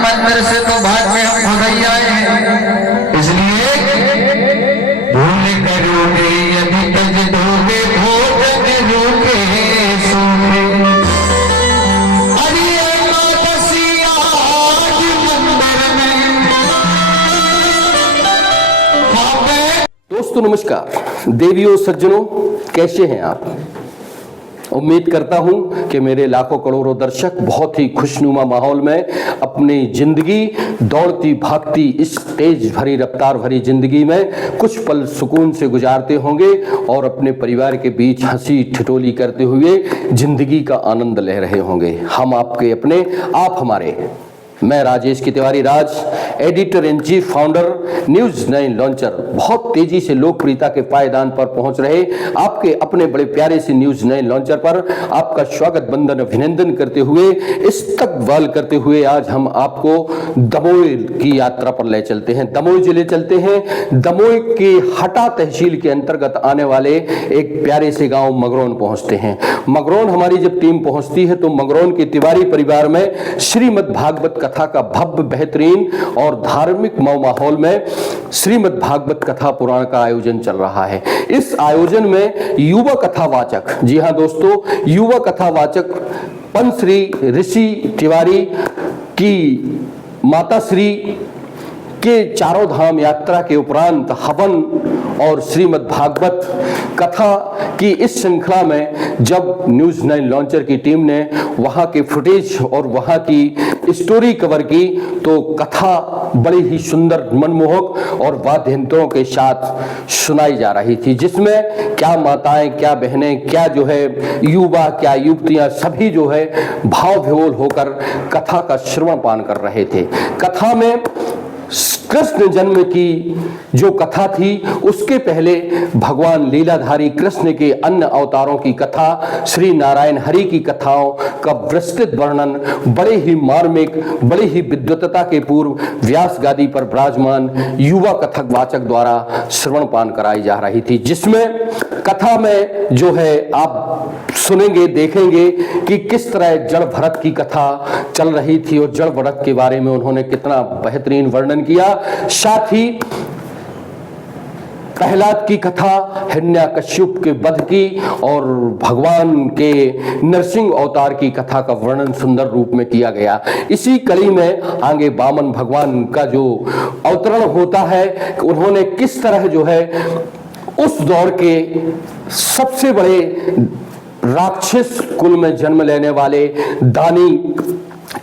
मंदिर से तो भाग में हम खुद आए हैं, इसलिए भूल करोगे यदि तज दोगे भोजन रूखे सूखे। अरे मातसिया आज मंदिर में। दोस्तों नमस्कार, देवियों सज्जनों, कैसे हैं आप? उम्मीद करता हूं कि मेरे लाखों करोड़ों दर्शक बहुत ही खुशनुमा माहौल में अपनी जिंदगी दौड़ती भागती इस तेज भरी रफ्तार भरी जिंदगी में कुछ पल सुकून से गुजारते होंगे और अपने परिवार के बीच हंसी ठिठोली करते हुए जिंदगी का आनंद ले रहे होंगे। हम आपके अपने, आप हमारे। मैं राजेश की Tiwari Raj, editor in chief, founder, news 9 launcher. बहुत तेजी से लोकप्रियता के पायदान पर पहुंच रहे आपके अपने बड़े प्यारे से न्यूज 9 लॉन्चर पर आपका स्वागत, बंदन, अभिनंदन करते हुए, इस्तकबाल करते हुए आज हम आपको दमोह की यात्रा पर ले चलते हैं। दमोह जिले चलते हैं। दमोह की हटा तहसील के अंतर्गत आने वाले एक प्यारे से गांव मगरौन पहुंचते हैं। मगरौन हमारी जब टीम पहुंचती है तो मगरौन के तिवारी परिवार में श्रीमद् भागवत कथा का भव्य, बेहतरीन और धार्मिक माहौल में श्रीमद् भागवत कथा पुराण का आयोजन चल रहा है। इस आयोजन में युवा कथावाचक, जी हां दोस्तों, युवा कथावाचक पंचश्री ऋषि तिवारी की माता श्री के चारों धाम यात्रा के उपरांत हवन और श्रीमद् भागवत कथा की इस श्रृंखला में जब न्यूज 9 लॉन्चर की टीम ने वहां के फुटेज और वहां की स्टोरी कवर की तो कथा बड़ी ही सुंदर, मनमोहक और वाद्य यंत्रों के साथ सुनाई जा रही थी, जिसमें क्या माताएं, क्या बहनें, क्या जो है युवा, क्या युवतियां, सभी जो है भाव विभोर होकर कथा का श्रवण पान कर रहे थे। कथा में कृष्ण जन्म की जो कथा थी उसके पहले भगवान लीलाधारी कृष्ण के अन्य अवतारों की कथा, श्री नारायण हरि की कथाओं का विस्तृत वर्णन बड़े ही मार्मिक, बड़े ही विद्वत्ता के पूर्व व्यास गादी पर विराजमान युवा कथक वाचक द्वारा श्रवण पान कराई जा रही थी, जिसमें कथा में जो है आप सुनेंगे, देखेंगे कि किस तरह जड़ भरत की कथा चल रही थी और जड़ भरत के बारे में उन्होंने कितना बेहतरीन वर्णन किया। साथ ही प्रहलाद की कथा, हिरण्याकश्यप के वध की और भगवान के नरसिंह अवतार की कथा का वर्णन सुंदर रूप में किया गया। इसी कड़ी में आगे वामन भगवान का जो अवतरण होता है, उन्होंने किस तरह जो है उस दौर के सबसे बड़े राक्षस कुल में जन्म लेने वाले दानी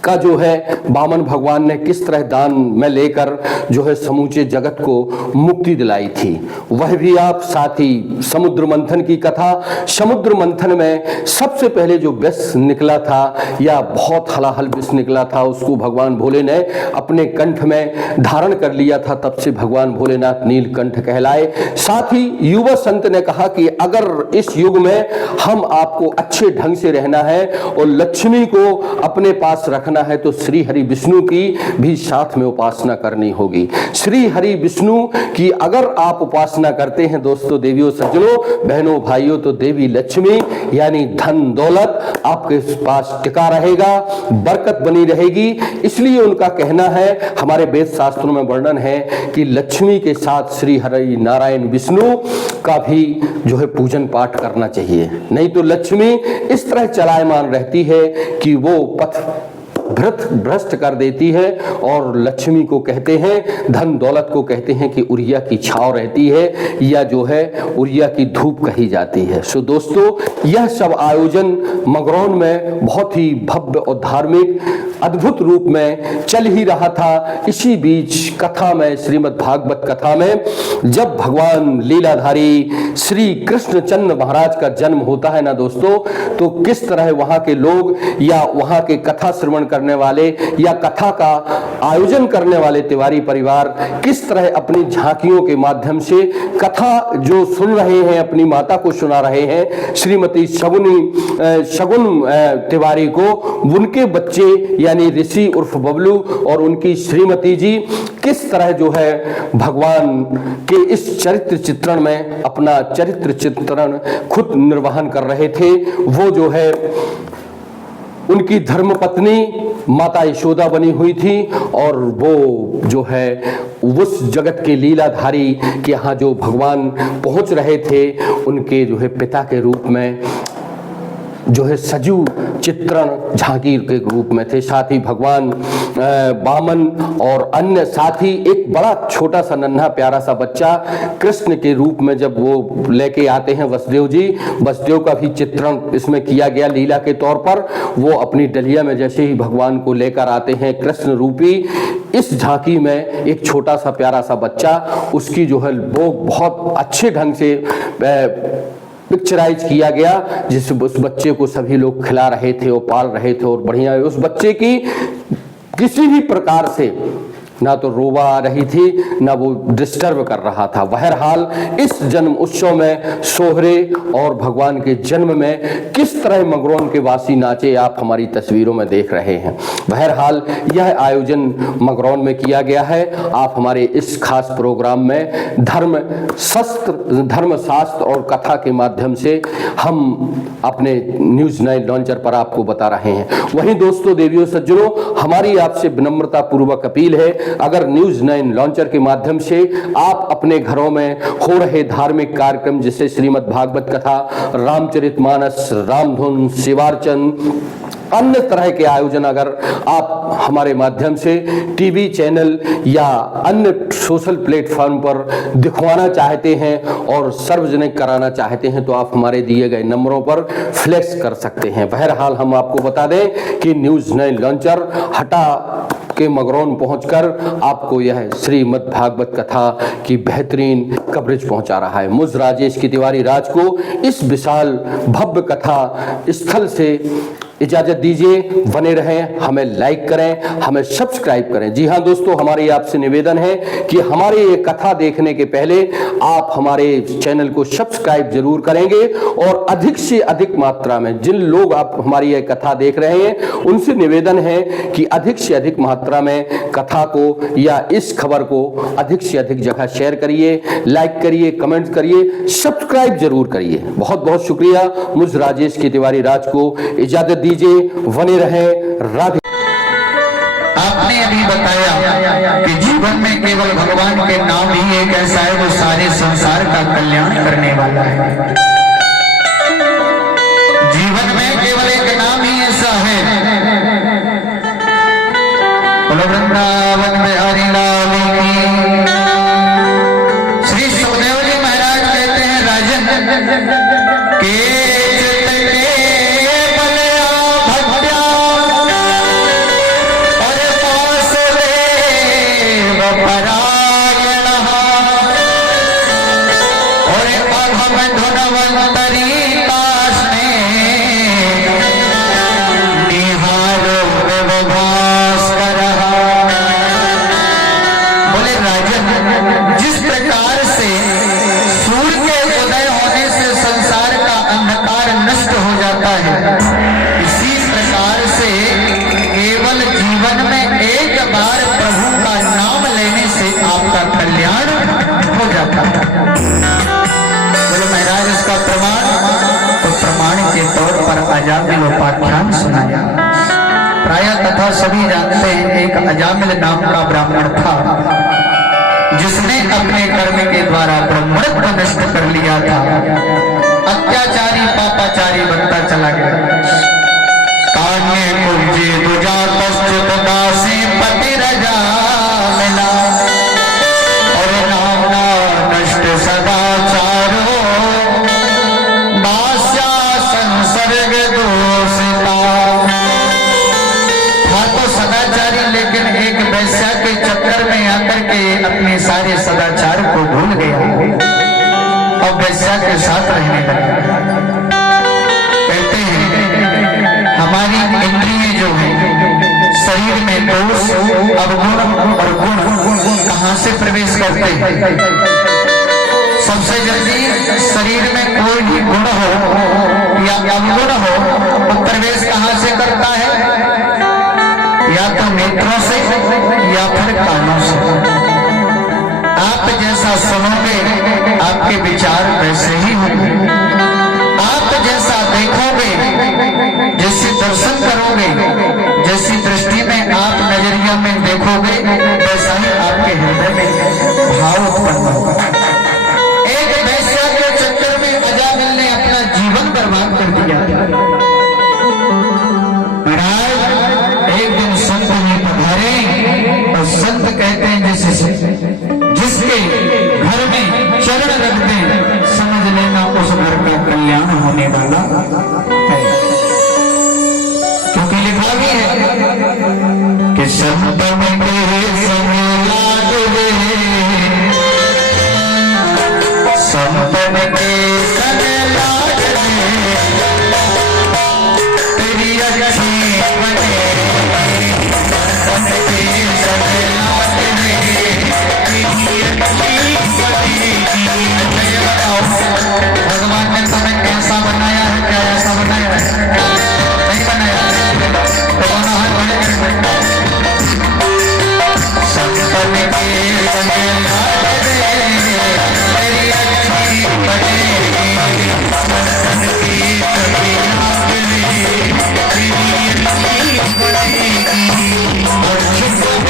का जो है वामन भगवान ने किस तरह दान में लेकर जो है समूचे जगत को मुक्ति दिलाई थी, वह भी आप। साथ ही समुद्र मंथन की कथा, समुद्र मंथन में सबसे पहले जो विष निकला था या बहुत हलाहल विष निकला था, उसको भगवान भोले ने अपने कंठ में धारण कर लिया था, तब से भगवान भोलेनाथ नीलकंठ कहलाए। साथ ही युवा संत ने कहा कि अगर इस युग में हम आपको अच्छे ढंग से रहना है और लक्ष्मी को अपने पास रखना है तो श्री हरि विष्णु की भी साथ में उपासना करनी होगी। श्री हरि विष्णु की अगर आप उपासना करते हैं दोस्तों, देवियों सज्जनों, बहनों भाइयों, तो देवी लक्ष्मी यानी धन दौलत आपके पास टिका रहेगा, बरकत बनी रहेगी। इसलिए उनका कहना है, हमारे वेद शास्त्रों में वर्णन है कि लक्ष्मी के साथ श्री हरि नारायण विष्णु का भी जो है पूजन पाठ करना चाहिए, नहीं तो लक्ष्मी इस तरह चलायमान रहती है कि वो पथ भ्रष्ट कर देती है और लक्ष्मी को कहते हैं, धन दौलत को कहते हैं कि उरिया की छाव रहती है या जो है उरिया की धूप कही जाती है। सो दोस्तों, यह सब आयोजन मगरौन में बहुत ही भव्य और धार्मिक अद्भुत रूप में चल ही रहा था। इसी बीच कथा में, श्रीमद् भागवत कथा में, जब भगवान लीलाधारी श्री कृष्णचंद्र महाराज का जन्म होता है ना दोस्तों, तो किस तरह वहां के लोग या वहां के कथा श्रवण करने वाले या कथा का आयोजन करने वाले तिवारी परिवार किस तरह अपनी झांकियों के माध्यम से कथा जो सुन रहे हैं, अपनी माता को सुना रहे हैं, श्रीमती शगुन तिवारी को, उनके बच्चे यानी ऋषि उर्फ बबलू और उनकी श्रीमती जी किस तरह जो है भगवान के इस चरित्र चित्रण में अपना चरित्र चित्रण खुद निर्वहन कर रहे थे। वो जो है उनकी धर्मपत्नी माता यशोदा बनी हुई थी और वो जो है उस जगत के लीलाधारी के यहाँ जो भगवान पहुंच रहे थे, उनके जो है पिता के रूप में जो है सजीव चित्रण झांकी के रूप में थे। साथ ही भगवान वामन और अन्य, साथ ही एक बड़ा छोटा सा नन्हा प्यारा सा बच्चा कृष्ण के रूप में जब वो लेके आते हैं वसुदेव जी, वसुदेव का भी चित्रण इसमें किया गया लीला के तौर पर। वो अपनी डलिया में जैसे ही भगवान को लेकर आते हैं कृष्ण रूपी, इस झांकी में एक छोटा सा प्यारा सा बच्चा, उसकी जो है वो बहुत अच्छे ढंग से पिक्चराइज किया गया, जिस उस बच्चे को सभी लोग खिला रहे थे और पाल रहे थे और बढ़िया उस बच्चे की किसी भी प्रकार से ना तो रोवा आ रही थी ना वो डिस्टर्ब कर रहा था। बहरहाल इस जन्म उत्सव में सोहरे और भगवान के जन्म में किस तरह मगरौन के वासी नाचे आप हमारी तस्वीरों में देख रहे हैं। बहरहाल यह आयोजन मगरौन में किया गया है। आप हमारे इस खास प्रोग्राम में धर्मशास्त्र और कथा के माध्यम से हम अपने न्यूज़ 9 लॉन्चर पर आपको बता रहे हैं। वहीं दोस्तों, देवियों सज्जनों, हमारी आपसे विनम्रता पूर्वक अपील है, अगर न्यूज़ 9 लॉन्चर के माध्यम से आप अपने घरों में हो रहे धार्मिक कार्यक्रम जैसे श्रीमद् भागवत कथा, रामचरितमानस, रामधुन, शिवार्चन, अन्य तरह के आयोजन अगर आप हमारे माध्यम से टीवी चैनल या अन्य सोशल प्लेटफॉर्म पर दिखवाना चाहते हैं और सार्वजनिक कराना चाहते हैं, तो आप हमारे दिए गए नंबरों पर फ्लैक्स कर सकते हैं। बहरहाल हम आपको बता दें कि न्यूज़ 9 लॉन्चर हटा के मगरौन पहुंचकर आपको यह श्रीमद् भागवत कथा की बेहतरीन कवरेज पहुंचा रहा है। मुझ राजेश की तिवारी राज को इस विशाल भव्य कथा स्थल से इजाजत दीजिए। बने रहें, हमें लाइक करें, हमें सब्सक्राइब करें। जी हाँ दोस्तों, हमारी आपसे निवेदन है कि हमारे ये कथा देखने के पहले आप हमारे चैनल को सब्सक्राइब जरूर करेंगे और अधिक से अधिक मात्रा में जिन लोग आप हमारी ये कथा देख रहे हैं उनसे निवेदन है कि अधिक से अधिक मात्रा में कथा को या इस खबर को अधिक से अधिक जगह शेयर करिए, लाइक करिए, कमेंट करिए, सब्सक्राइब जरूर करिए। बहुत बहुत शुक्रिया। मुझ राजेश की तिवारी राज को इजाजत दीजिए। बने रहे। राधे। आपने अभी बताया कि जीवन में केवल भगवान के नाम ही एक ऐसा है जो सारे संसार का कल्याण करने वाला है। जीवन में केवल एक नाम ही ऐसा है। वृंदावन में हरि नाम की श्री सुखदेव जी महाराज कहते हैं, राजन के अजामिल उपाख्यान सुनाया। प्राय तथा सभी जानते हैं, एक अजामिल नाम का ब्राह्मण था जिसने अपने कर्म के द्वारा ब्रह्मत्व नष्ट कर लिया था। अत्याचारी पापाचारी बनता चला गया। कान्ये कुब्जे दुजातश्च वेश्या के साथ रहने लगा। कहते हैं हमारी इंद्रियां जो है शरीर में दोष अवगुण और गुण कहां से प्रवेश करते हैं? सबसे जल्दी शरीर में कोई भी गुण हो या अवगुण हो तो प्रवेश कहां से करता है? या तो नेत्रों से या फिर कानों से। आप जैसा सुनोगे आपके विचार वैसे ही होंगे, आप जैसा देखोगे, जैसे दर्शन करोगे, जैसी दृष्टि में आप नजरिया में देखोगे वैसा ही आपके हृदय में भाव उत्पन्न होगा। एक वैश्या के चक्कर में अजामिल ने अपना जीवन बर्बाद कर दिया। एक दिन संत जी पधारे और संत कहते हैं जिसके घर में चरण रख दे समझ लेना उस घर का कल्याण होने वाला है। क्योंकि लिखा भी है कि संतन के संग लाग रे, संतन के संग लाग रे, तेरी अच्छी बने, संतन के संग लाग रे, तेरी अच्छी बने। भगवान ने तुम्हें कैसा बनाया है? क्या ऐसा बनाया है? नहीं बनाया तो दोनों हाथ बड़े करके संतन के संग लाग रे, तेरी अच्छी बनेगी, संतन की सभी लाग रे, तेरी अच्छी बनेगी। और जिसमें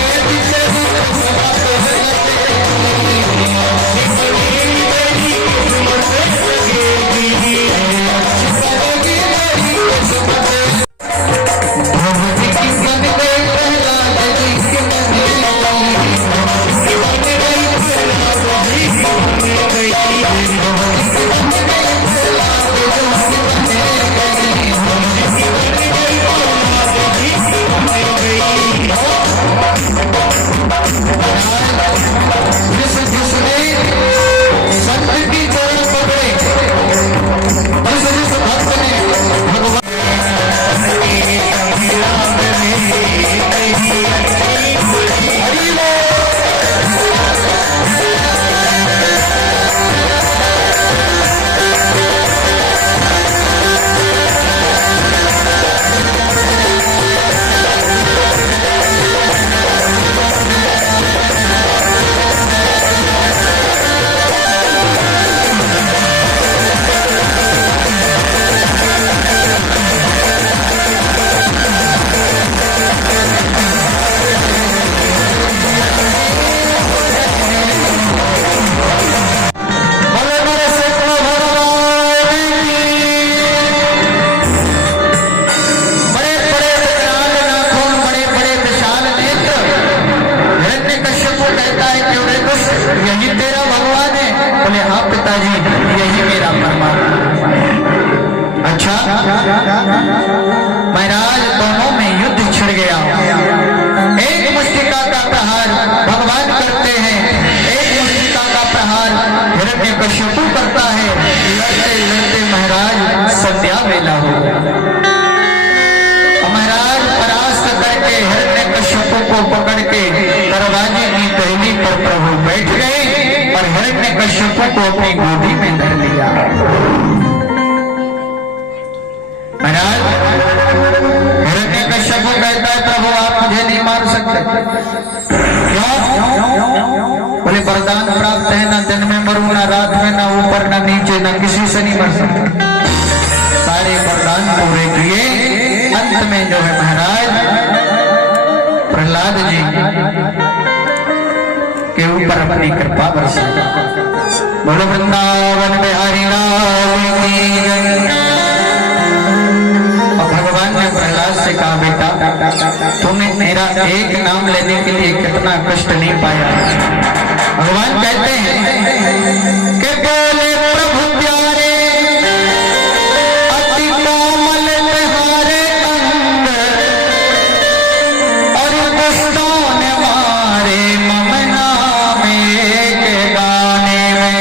महाराज दोनों में युद्ध छिड़ गया। एक मुष्टिका का प्रहार भगवान करते हैं, एक मुष्टिका का प्रहार हिरण्यकश्यप करता है। लड़ते लड़ते महाराज संध्या वेला हो गया। महाराज परास्त करके हिरण्यकश्यप को पकड़ के दरवाजे की पहली पर प्रभु बैठ गए और हिरण्यकश्यप को अपनी गोदी में धर लिया। महाराज हिरण्यकश्यप कहता है प्रभु आप मुझे नहीं मार सकते। क्यों? बोले वरदान प्राप्त है, ना दिन में मरूं, ना रात में, ना ऊपर ना नीचे, ना किसी से नहीं मर सकता। सारे वरदान पूरे किए। अंत में जो है महाराज प्रहलाद जी के ऊपर अपनी कृपा बरसा। बोलो वृंदावन बिहारी लाल की जय। भगवान ने प्रहलाद से कहा बेटा तूने मेरा एक नाम लेने के लिए कितना कष्ट नहीं पाया। भगवान कहते हैं कि बोले प्रभु प्यारे अति कोमल तुम्हारे अंग और दुष्टों ने मारे ममना में के गाने में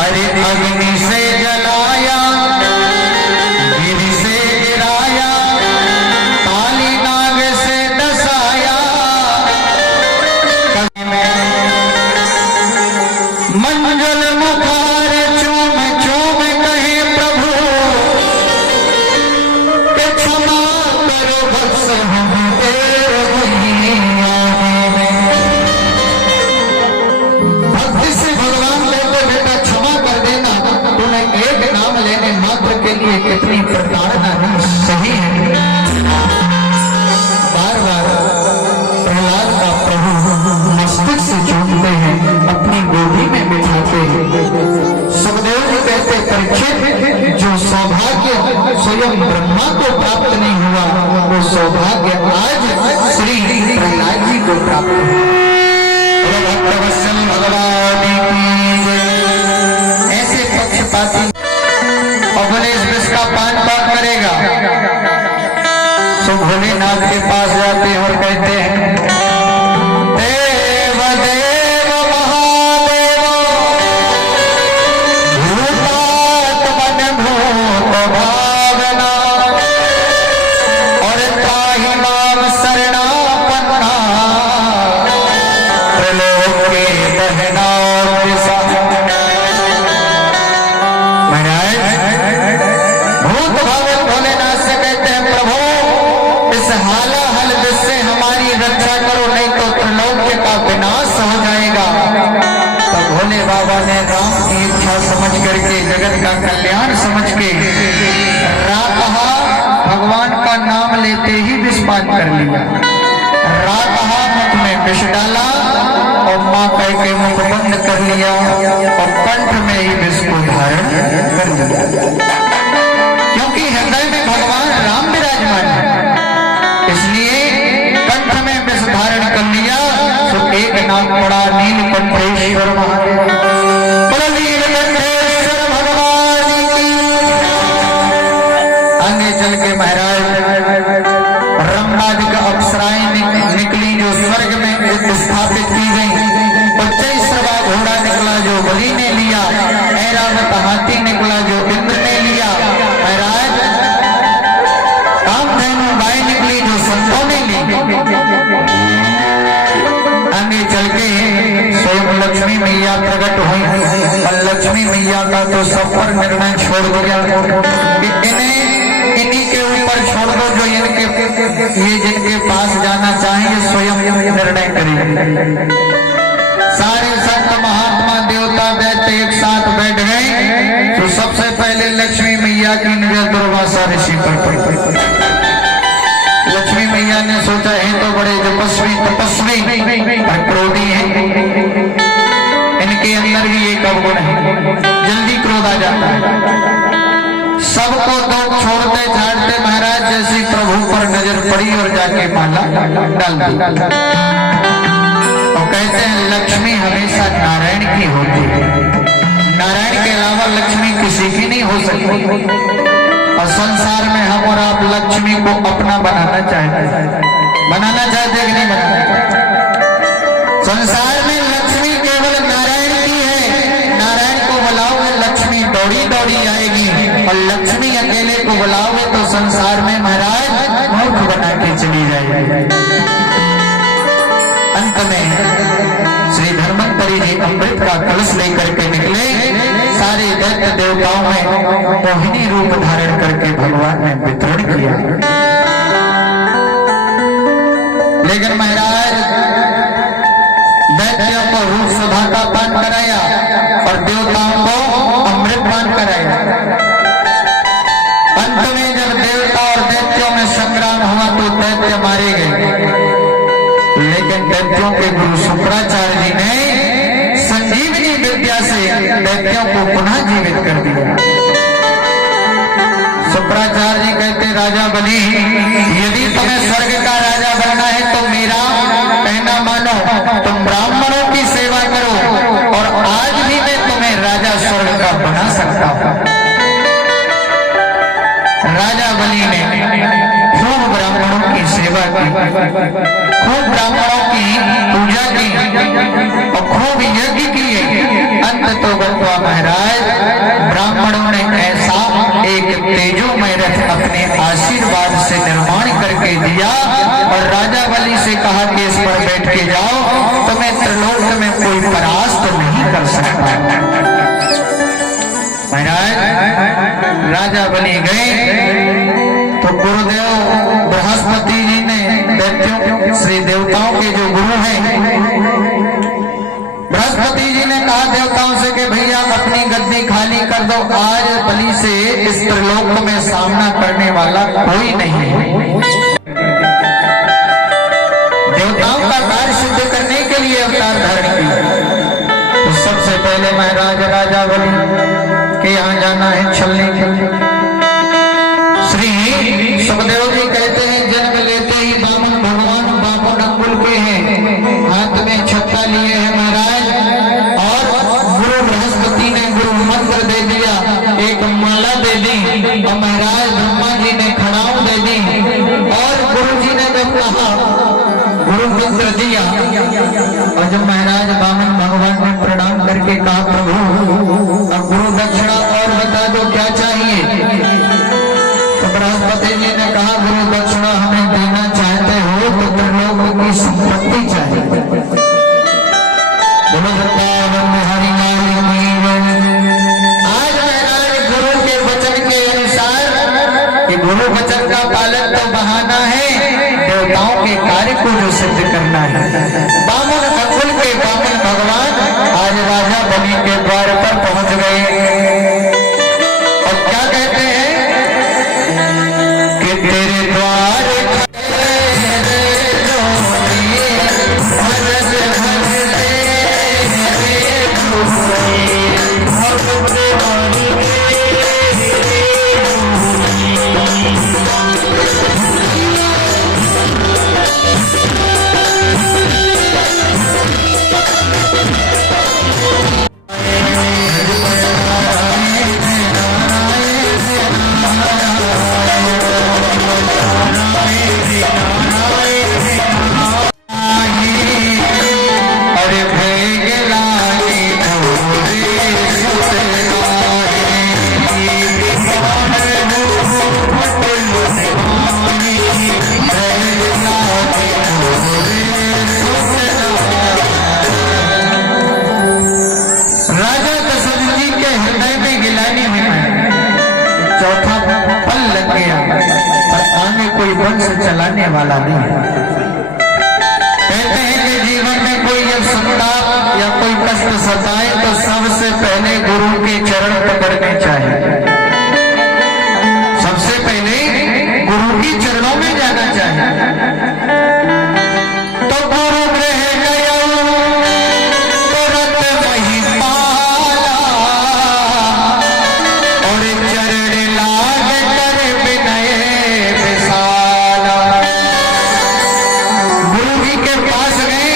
अरे अग्नि से जलाया, गिरि से गिराया, काली नाग से डसाया, कभी में मंजल मुखार चूम चूम कहे प्रभु के क्षमा करो बस हम तेरे भैया में। भक्ति से भगवान लेते बेटा क्षमा कर देना, तुम्हें एक नाम लेने मात्र के लिए कितनी प्रताड़ना नहीं सही है। बार बार प्रहलाद का प्रभु मस्तिष्क से चूमते हैं, अपनी गोदी में बिठाते हैं। सुखदेव जी कहते परीक्षित, जो सौभाग्य स्वयं ब्रह्मा को प्राप्त नहीं हुआ, वो सौभाग्य आज श्री प्रहलाद जी को प्राप्त हुआ। भक्तवत्सल भगवान की जय। ऐसे पक्षपाती और बोले इस विष का पान कौन करेगा? सो भोलेनाथ के पास जाते हैं और कहते हैं देव देव महादेव भूतात्मन भूत भावना और त्राहि माम शरणापन्ना प्रलोक के बहना दिशा। महाराज भूत भावन भोलेनाथ से कहते हैं प्रभु इस हालाहल विष से हमारी रक्षा करो, नहीं तो त्रिलोक्य का विनाश हो जाएगा। तो भोले बाबा ने राम की इच्छा समझ करके, जगत का कल्याण समझ के कहा, भगवान का नाम लेते ही विषपान कर लिया। कहा मुख में विष डाला और माँ कह के मुख बंद कर लिया और कंठ में ही विष को धारण कर लिया, क्योंकि हृदय में भगवान राम विराजमान है, इसलिए कंठ में विष धारण कर लिया। तो एक नाम पड़ा नीलकंठेश्वर महादेव। बोलो नीलकंठेश्वर भगवान की। आगे चल के महाराज ब्रह्मादि का अप्सराएं निकली जो स्वर्ग में स्थापित की गई। उच्चैश्रवा घोड़ा निकला जो बलि ने लिया, ऐरावत हाथी निकला जो इंद्र ने लिया। महाराज कामधेनु गाय निकली जो संतों ने ली। आगे चल के स्वयं लक्ष्मी मैया प्रकट हुई और लक्ष्मी मैया का तो सब पर निर्णय छोड़ दिया कि इन्हीं के ऊपर छोड़ दो, जो ये जिनके पास जाना चाहिए स्वयं निर्णय करेंगे। सारे संत महात्मा देवता दैत्य एक साथ बैठ गए तो सबसे पहले लक्ष्मी मैया की नजर दुर्वासा ऋषि पर पड़ी। लक्ष्मी मैया ने सोचा है तो बड़े तपस्वी और क्रोधी हैं, इनके अंदर भी एक अवगुण है, जल्दी क्रोध आ जाता है। सबको दो छोड़ते छाड़ते महाराज जैसी प्रभु पर नजर पड़ी और जाके माला डाल दी। और कहते हैं लक्ष्मी हमेशा नारायण की होती है, नारायण के अलावा लक्ष्मी किसी की नहीं हो सकती। और संसार में हम और आप लक्ष्मी को अपना बनाना चाहते हैं, बनाना चाहते कि नहीं बनाना? संसार में लक्ष्मी केवल नारायण की है, नारायण को बुलाओगे लक्ष्मी दौड़ी दौड़ी आएगी, और लक्ष्मी अकेले को बुलाओगे तो संसार में महाराज मूर्ख बना के चली जाएगी। अंत में श्री धर्मंतरी जी अमृत का कलश लेकर के निकले। सारे दैत्य देवताओं में मोहिनी रूप धारण करके भगवान ने वितरण किया। लेकिन महाराज दैत्यों को रूप सुधा का पान कराया और देवताओं को अमृत पान कराया। अंत में जब देवता और दैत्यों में संग्राम हुआ तो दैत्य मारे गए, लेकिन दैत्यों के गुरु शुक्राचार्य जी ने संजीवनी विद्या से दैत्यों को पुनः जीवित कर दिया। शुक्राचार्य जी कहते राजा बलि, यदि तुम्हें स्वर्ग का राजा बनना है तो मेरा कहना मानो, तुम ब्राह्मणों की सेवा करो और आज भी मैं तुम्हें राजा स्वर्ग का बना सकता हूं। राजा बलि ने खूब ब्राह्मणों की सेवा की, खूब ब्राह्मणों की पूजा की और खूब यज्ञ किए। अंत तो बतवा महाराज ब्राह्मणों ने ऐसा एक तेजोमय रथ अपने आशीर्वाद से निर्माण करके दिया और राजा बलि से कहा कि इस पर बैठ के जाओ, तुम्हें त्रिलोक में कोई परास्त नहीं कर सकता। महाराज राजा बलि गए तो गुरुदेव बृहस्पति जी ने दैत्यों श्री देवताओं के जो गुरु हैं बृहस्पति जी ने कहा देवताओं से कि भैया अपनी गद्दी खाली कर दो, आज बलि से इस त्रिलोक में सामना करने वाला कोई नहीं है। देवताओं का कार्य सिद्ध करने के लिए अवतार धारण किया। तो सबसे पहले महाराज राजा बलि के यहाँ जाना है छलने के लिए। श्री सुखदेव जी कहते हैं जन्म लेते ही बामन भगवान बापन अंगुल के हैं, हाथ में छत्ता लिए हैं महाराज, और गुरु बृहस्पति ने गुरु मंत्र दे दिया, एक माला दे दी और महाराज ब्रह्मा जी ने खड़ाऊ दे दी और गुरु जी ने जब कहा गुरु मंत्र दिया और जब महाराज बामन भगवान ने प्रणाम करके कहा प्रभु अब गुरु दक्षिणा और बता दो क्या चाहिए, तो बृहस्पति जी ने कहा गुरु दक्षिणा हमें देना चाहते हो तो त्रिलोक की संपत्ति चाहिए। आज महाराज गुरु के वचन के अनुसार कि गुरु वचन का पालन तो बहाना है, देवताओं के कार्य को जो सिद्ध करना है। बामन अंगुल के बामन भगवान आज राजा बलि के द्वार पर पहुंच गए और क्या कहते हैं कि तेरे द्वार कोई वंश चलाने वाला नहीं है। कहते हैं कि जीवन में कोई जब संताप या कोई कष्ट सताए तो सबसे पहले गुरु के चरण पकड़ने चाहिए, सबसे पहले गुरु के चरणों में जाना चाहिए। तो गुरु ग्रह गया तुरंत वही पाला और चरण लाग कर विनय विशाला। गुरु जी के पास गए,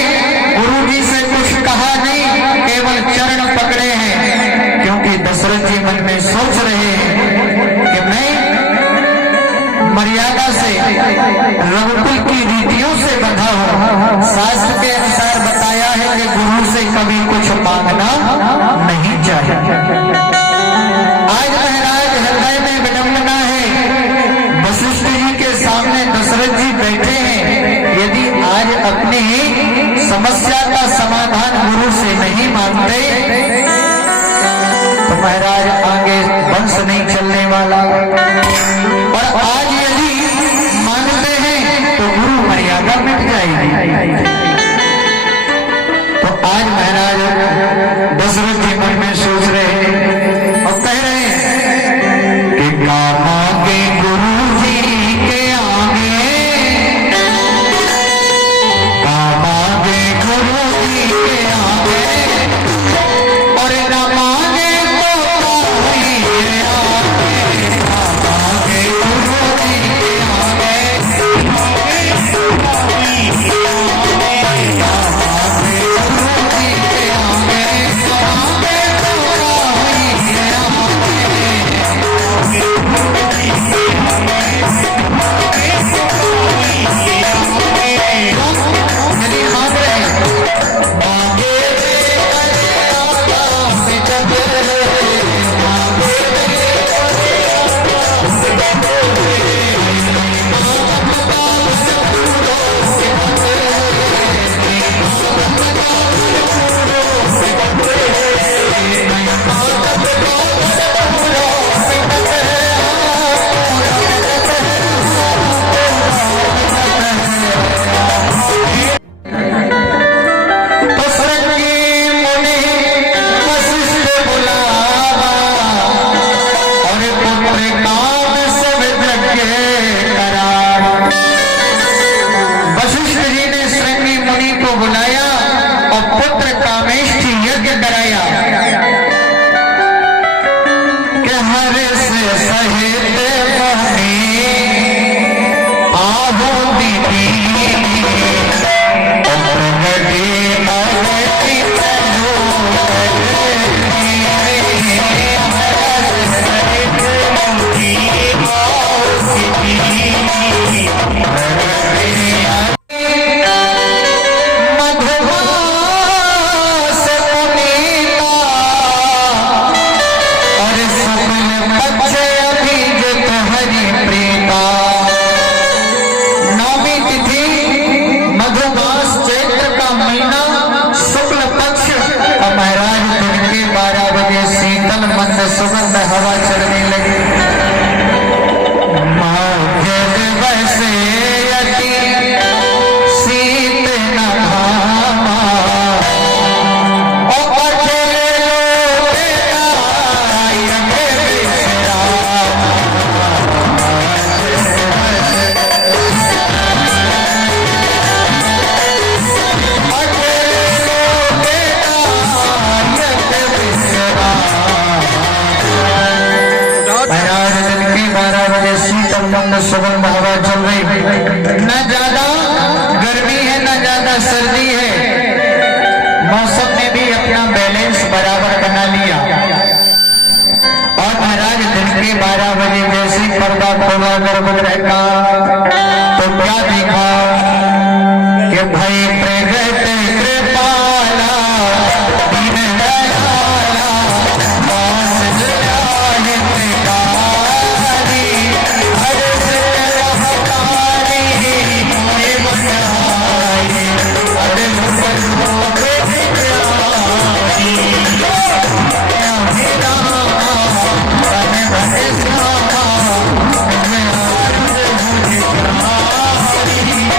गुरु जी से कुछ कहा नहीं, केवल चरण पकड़े हैं, क्योंकि दशरथ जी मन में सोच रहे हैं कि मैं मर्यादा से रघुकुल की रीतियों से बंधा हूं। शास्त्र के अनुसार बताया है कि गुरु से कभी कुछ मांगना नहीं चाहिए। आज महाराज हृदय में विडंबना है, वशिष्ठ जी के सामने दशरथ जी बैठे हैं, यदि आज अपनी समस्या का समाधान गुरु से नहीं मांगते तो महाराज आगे वंश नहीं चलने वाला। और आज यदि मानते हैं तो गुरु मर्यादा मिट जाएगी। तो आज महाराज दशरथ जी मन में सोच रहे हैं और कह रहे हैं कि कामा के गुरु जी के आगे, कामा के गुरु जी के आगे और न मांगे तो कोई आगे। सुगंध हवा चलने लगी। मार्ग बसे यति शीत न भामा, ओ अकेले लोटे नायक विश्राम। अकेले लोटे नायक विश्राम। महाराज दिन के 12 बजे शीतल मंद सुगंध हवा चल रही, न ज्यादा गर्मी है न ज्यादा सर्दी है, मौसम ने भी अपना बैलेंस बराबर बना लिया। और महाराज दिन के 12 बजे जैसे पर्दा खोला गर्भगृह का तो क्या देखा कि भाई प्रगट कृपाला दीन दयाला मास जलाहि त्रिकाली, हर से रहतारी हे बनाई, अदल बंदो के प्यारी। मेरा बने बने सामा, मैं आरज़ मुझे प्यारी।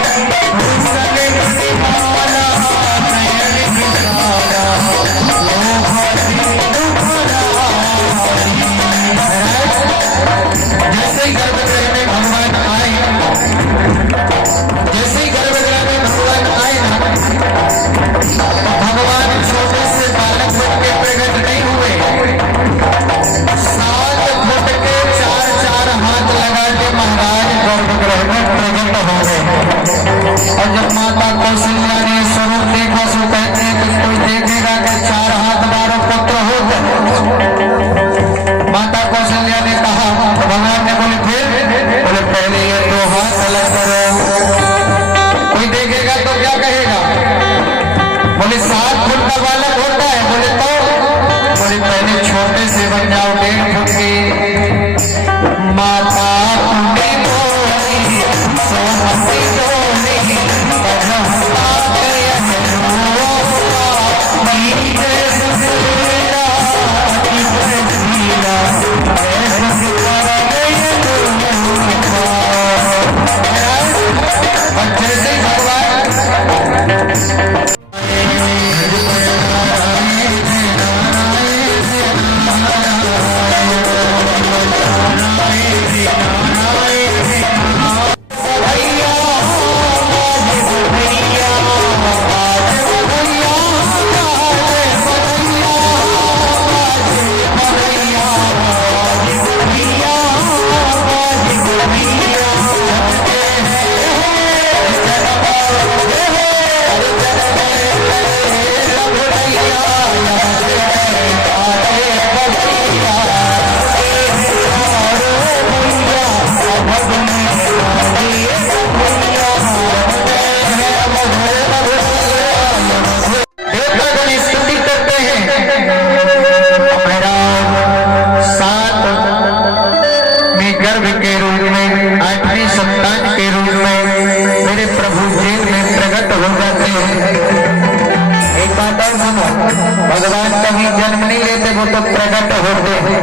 होते हैं।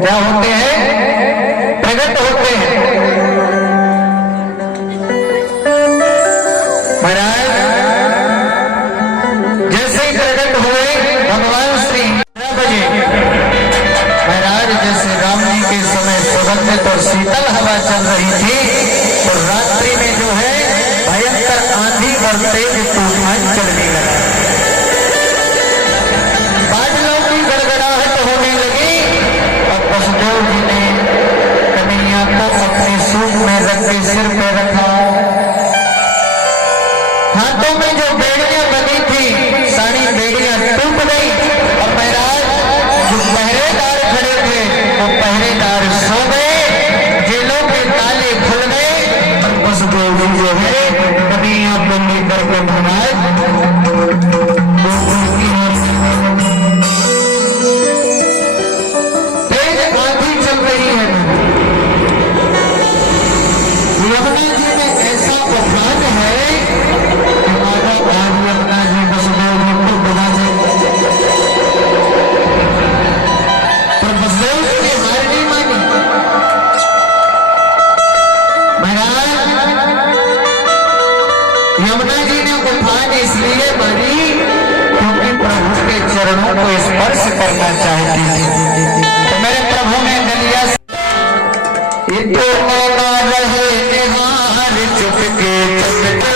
क्या होते हैं? प्रकट होते हैं। महाराज जैसे ही प्रकट हुए भगवान श्री 11 बजे, महाराज जैसे राम जी के समय सुगंधित और शीतल हवा चल रही थी, तो रात्रि में जो है भयंकर आंधी और तेज तूफान चलने लगा। बादलों की गड़गड़ाहट होने लगी और वसुदेव जी ने कन्हैया को अपने सूंड में रख के सिर पे रखा। हाथों में जो बेड़ियां बनी थी, सारी बेड़ियां टूट गई और महाराज जो पहरेदार खड़े थे वो पहरेदार सो गए, जेलों के ताले खुल गए और वसुदेव जी जो है कन्हैया को लेकर के महाराज तेज आंधी चल रही है। यमुना जी में ऐसा तूफान है कि मानो आज यमुना जी वसुदेव जी को बुला दे, पर वसुदेव जी ने हार नहीं मानी। महाराज यमुना जी ने तूफान इसलिए मानी क्योंकि प्रभु के चरणों को स्पर्श करना चाहती थी। तो मेरे प्रभु ने गलिया ये तो मौका रहे निहार चुपके चुपके,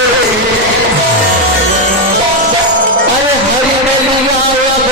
अरे हरि गलिया अब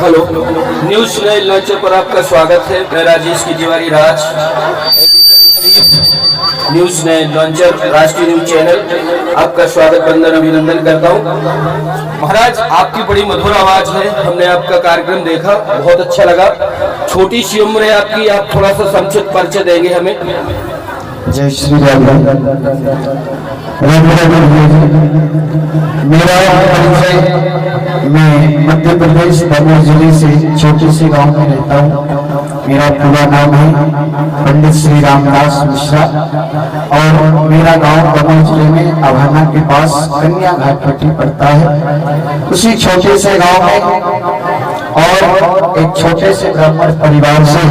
हेलो, न्यूज नए लॉन्चर पर आपका स्वागत है। मैं राजेश की तिवारी राज, न्यूज नए लॉन्चर राष्ट्रीय न्यूज चैनल, आपका स्वागत वंदन अभिनंदन करता हूं। महाराज, आपकी बड़ी मधुर आवाज है, हमने आपका कार्यक्रम देखा, बहुत अच्छा लगा। छोटी सी उम्र है आपकी, आप थोड़ा सा संक्षिप्त परिचय देंगे हमें? जय श्री राम। मेरा परिचय, मैं मध्य प्रदेश दमोह जिले से छोटे से गांव में रहता हूँ। मेरा पूरा नाम है पंडित श्री रामदास मिश्रा और मेरा गांव दमोह जिले में अभाना के पास कन्या घाट पट्टी पड़ता है। उसी छोटे से गांव में और एक छोटे से ब्राह्मण परिवार से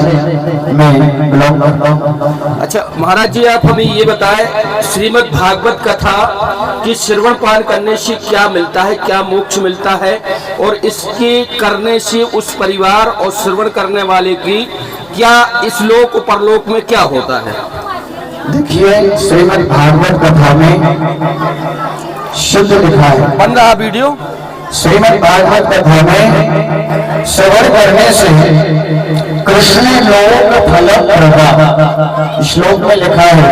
मैं बिलोंग करता हूँ। अच्छा महाराज जी, आप हमें ये बताएं, श्रीमद् भागवत कथा की श्रवण पान करने से क्या मिलता है, क्या मोक्ष मिलता है, और इसके करने से उस परिवार और श्रवण करने वाले की क्या इस लोक और परलोक में क्या होता है? देखिए, श्रीमद् भागवत कथा में शुद्ध लिखा है। बन रहा वीडियो। श्रीमद् भागवत कथा में श्रवण करने से कृष्ण लोक फल प्रदा, श्लोक में लिखा है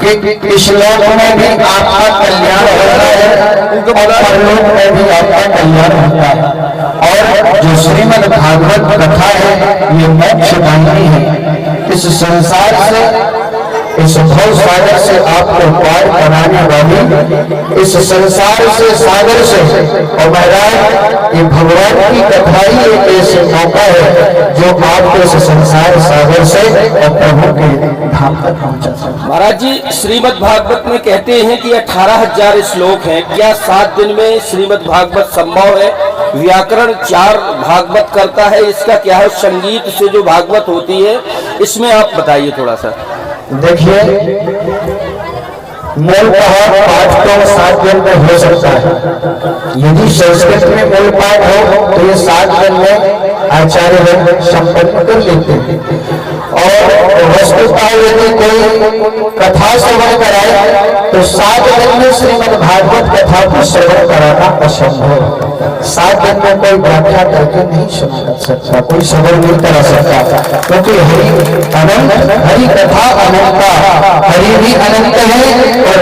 कि इस लोक में भी आपका कल्याण होता है और परलोक में भी आपका कल्याण होता है। और जो श्रीमद् भागवत कथा है ये मोक्षदायिनी है। इस संसार से, इस भव सागर से आपको पार कराने वाली, इस संसार से सागर से, और महाराज ये भगवान भगवान की कथा ही एक ऐसी मौका है जो आपको इस संसार सागर से और प्रभु के धाम तक पहुंचा सकता है। महाराज जी, श्रीमद् भागवत में कहते हैं कि 18,000 श्लोक हैं। क्या 7 दिन में श्रीमद् भागवत संभव है? व्याकरण 4 भागवत करता है, इसका क्या है? संगीत से जो भागवत होती है, इसमें आप बताइए थोड़ा सा। देखिए, मूल पाठ तो 7 दिन में हो सकता है। यदि संस्कृत में मूल पाठ हो तो ये 7 दिन में आचार्य संपन्न कर लेते हैं। और वस्तुतः यदि कोई कथा श्रवण कराए तो 7 दिन में श्रीमद् भागवत कथा को श्रवण कराना असंभव। 7 दिन में कोई व्याख्या करके नहीं सुना सकता, कोई श्रवण नहीं करा सकता, क्योंकि हरि अनंत, हरि कथा अनंता, हरि भी अनंत है और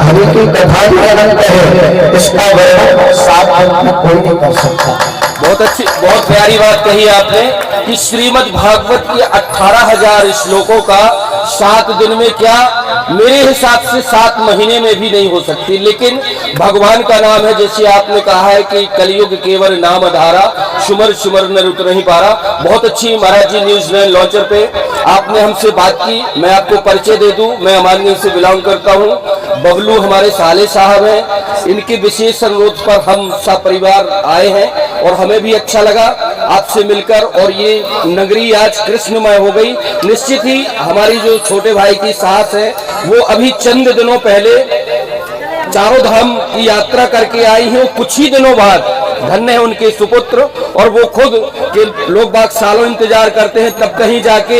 हरि की कथा भी अनंत है। इसका वर्णन 7 दिन में कोई नहीं कर सकता। बहुत अच्छी, बहुत प्यारी बात कही आपने कि श्रीमद् भागवत की 18,000 श्लोकों का 7 दिन में क्या, मेरे हिसाब से 7 महीने में भी नहीं हो सकती। लेकिन भगवान का नाम है, जैसे आपने कहा है कि कलयुग केवल नाम धारा, सुमर सुमर न रुत नहीं पारा। बहुत अच्छी महाराज जी न्यूजीलैंड लॉन्चर पे आपने हमसे बात की। मैं आपको परिचय दे दूं, मैं अमानगंज से बिलोंग करता हूं। बबलू हमारे साले साहब हैं, इनके विशेष अनुरोध पर हम सब परिवार आए हैं और हमें भी अच्छा लगा आपसे मिलकर। और ये नगरी आज कृष्णमय हो गई। निश्चित ही हमारी जो छोटे भाई की सास है, वो अभी चंद दिनों पहले चारों धाम की यात्रा करके आई है। कुछ ही दिनों बाद धन्य है उनके सुपुत्र, और वो खुद के लोग बाग सालों इंतजार करते हैं, तब कहीं जाके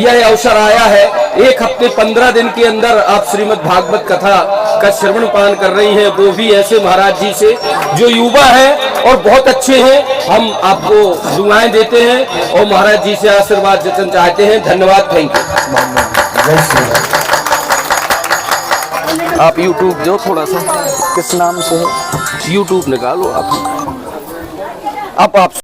यह अवसर आया है। 1 हफ्ते 15 दिन के अंदर आप श्रीमद् भागवत कथा का श्रवण पान कर रही हैं, वो भी ऐसे महाराज जी से जो युवा हैं और बहुत अच्छे हैं। हम आपको दुआएं देते हैं और महाराज जी से आशीर्वाद जतन चाहते हैं। धन्यवाद, थैंक यू। आप YouTube जो थोड़ा सा, किस नाम से है? YouTube निकालो आप